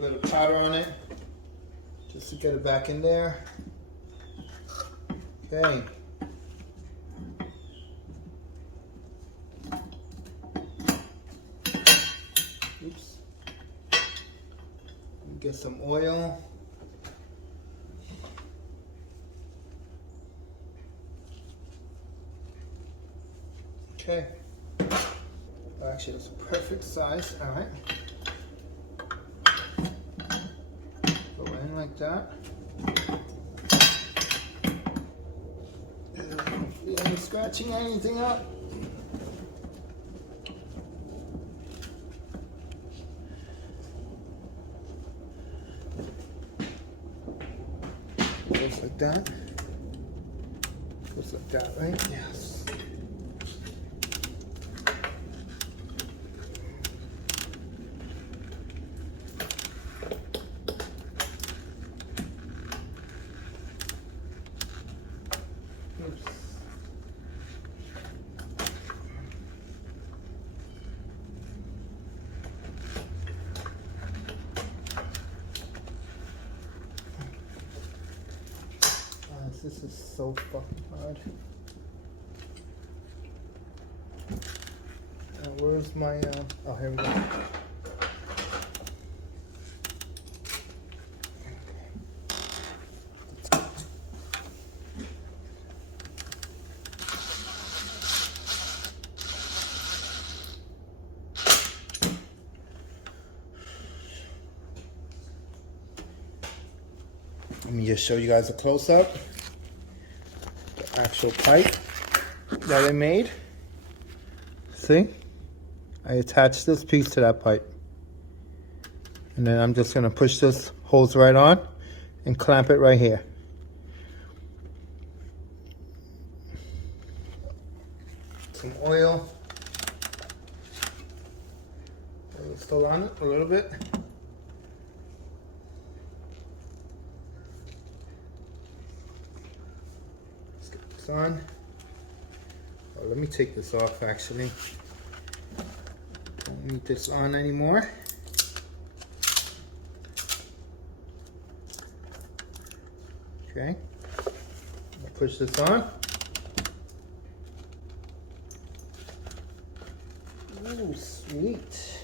bit of powder on it just to get it back in there. Okay. Oops. Get some oil. Okay. Actually, that's a perfect size. All right. Go in like that. Hopefully, I'm scratching anything up. Goes like that. Goes like that, right? Yes. This is so fucking hard. Where's my, oh, here we go. Let me just show you guys a close-up. The actual pipe that I made. See? I attached this piece to that pipe. And then I'm just gonna push this hose right on and clamp it right here. Some oil. Oil still on it a little bit. On. Oh, let me take this off actually. Don't need this on anymore. Okay. I'll push this on. Oh, sweet.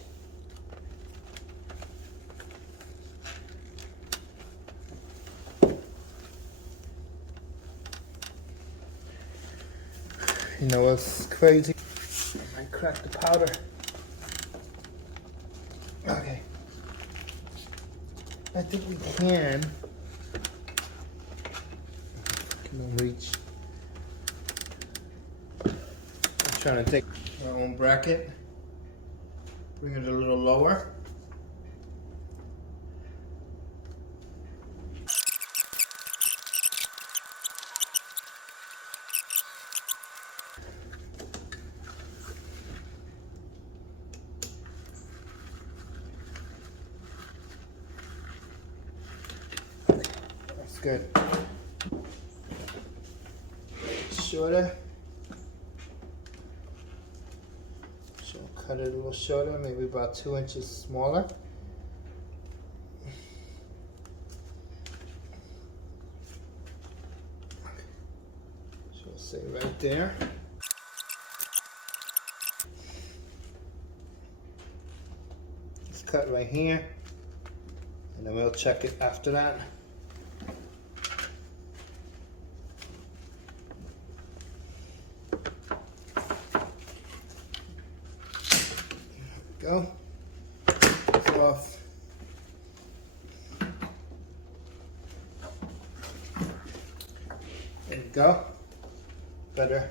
You know what's crazy? I cracked the powder. Okay. I think we can. Don't reach. I'm trying to take our own bracket. Bring it a little lower. Good. Shorter. So I'll cut it a little shorter, maybe about 2 inches smaller. So I'll say right there. Let's cut right here, and then we'll check it after that. Go. It's off. There we go. Better.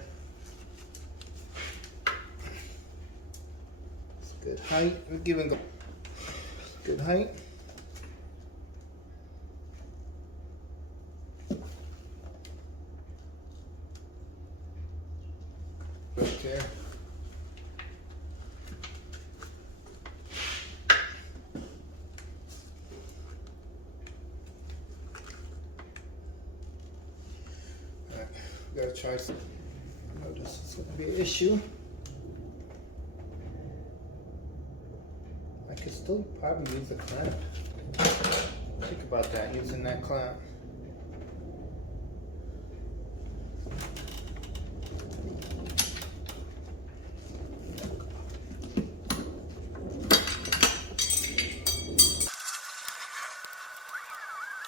It's good height. We're giving good height. Right there. Gotta try some. I know this is gonna be an issue. I could still probably use a clamp. Think about that, using that clamp.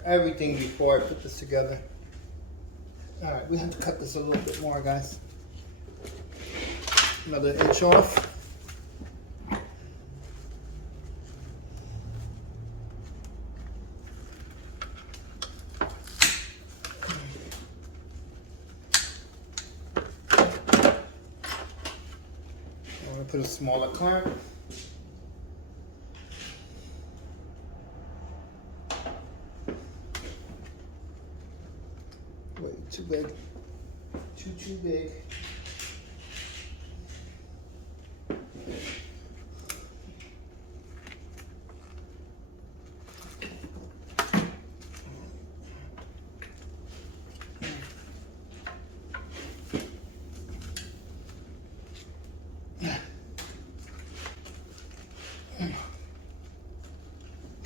Everything before I put this together. Alright, we have to cut this a little bit more, guys. Another inch off. I'm going to put a smaller clamp. Wait, too big. Too big.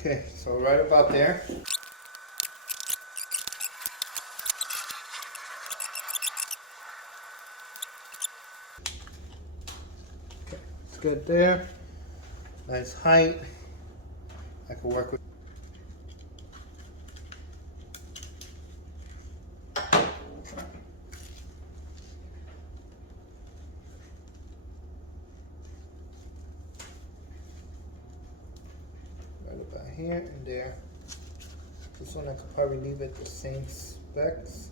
Okay, so right about there. Okay, it's good there. Nice height. I can work with. Right about here and there. This one I could probably leave it the same specs.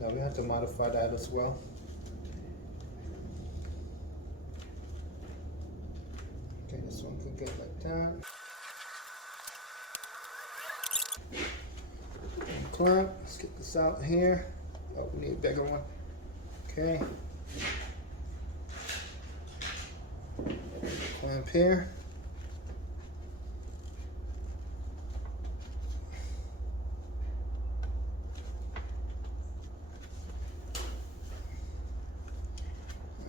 No, we have to modify that as well. Okay, this one could get like that. And clamp. Let's get this out here. Oh, we need a bigger one. Okay. Clamp here.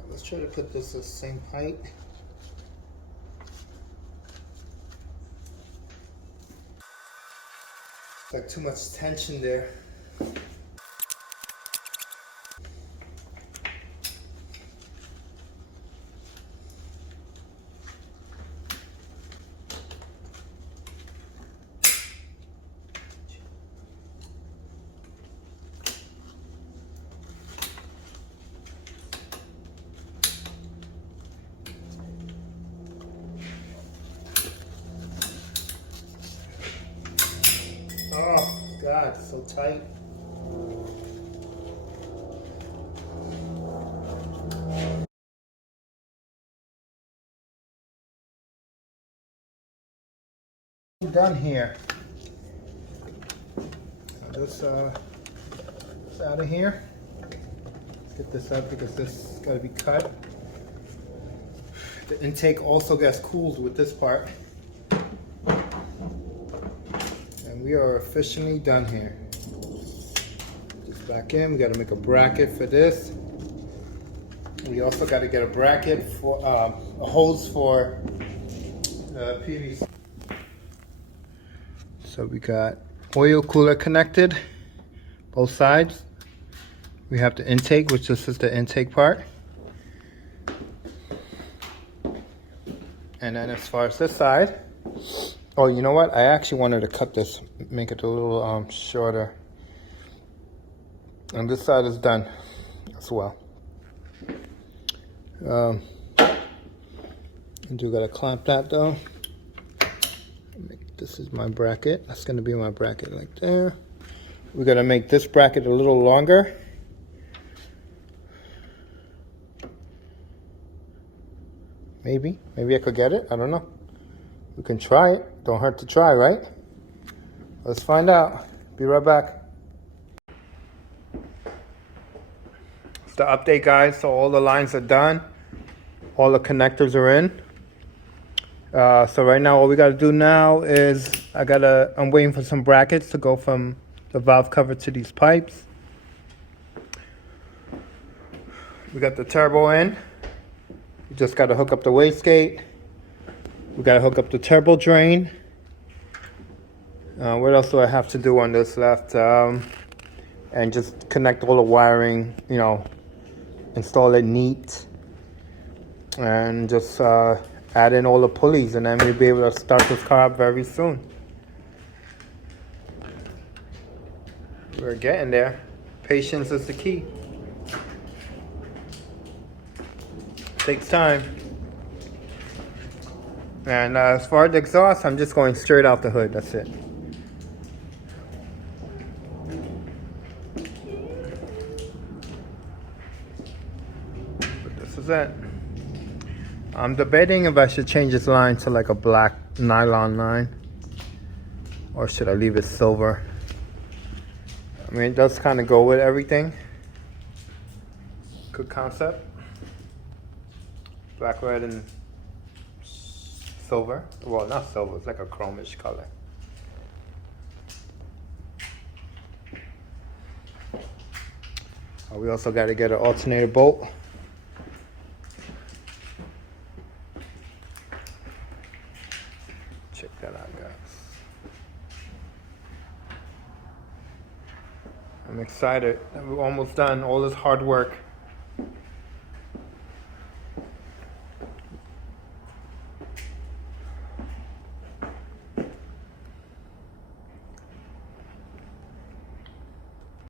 Let's try to put this the same height. It's like too much tension there. Oh God, so tight. Done here. This out of here. Let's get this up because this got to be cut. The intake also gets cooled with this part. And we are officially done here. Just back in, we got to make a bracket for this. We also got to get a bracket for a hose for PVC. So we got oil cooler connected, both sides. We have the intake, which this is the intake part. And then as far as this side, oh, you know what? I actually wanted to cut this, make it a little shorter. And this side is done as well. And you gotta clamp that though. This is my bracket. That's gonna be my bracket like there. We gotta make this bracket a little longer. Maybe I could get it. I don't know. We can try it. Don't hurt to try, right? Let's find out. Be right back. It's the update, guys. So all the lines are done. All the connectors are in. So right now, all we gotta do now is I'm waiting for some brackets to go from the valve cover to these pipes. We got the turbo in. We just gotta hook up the wastegate. We gotta hook up the turbo drain. What else do I have to do on this left? And just connect all the wiring, you know, install it neat, and just add in all the pulleys, and then we'll be able to start this car up very soon. We're getting there. Patience is the key. Takes time. And as far as the exhaust, I'm just going straight out the hood. That's it. But this is it. I'm debating if I should change this line to like a black nylon line, or should I leave it silver? I mean, it does kind of go with everything. Good concept. Black, red, and silver. Well, not silver, it's like a chromish color. We also got to get an alternator bolt. Check that out, guys. I'm excited. We're almost done. All this hard work.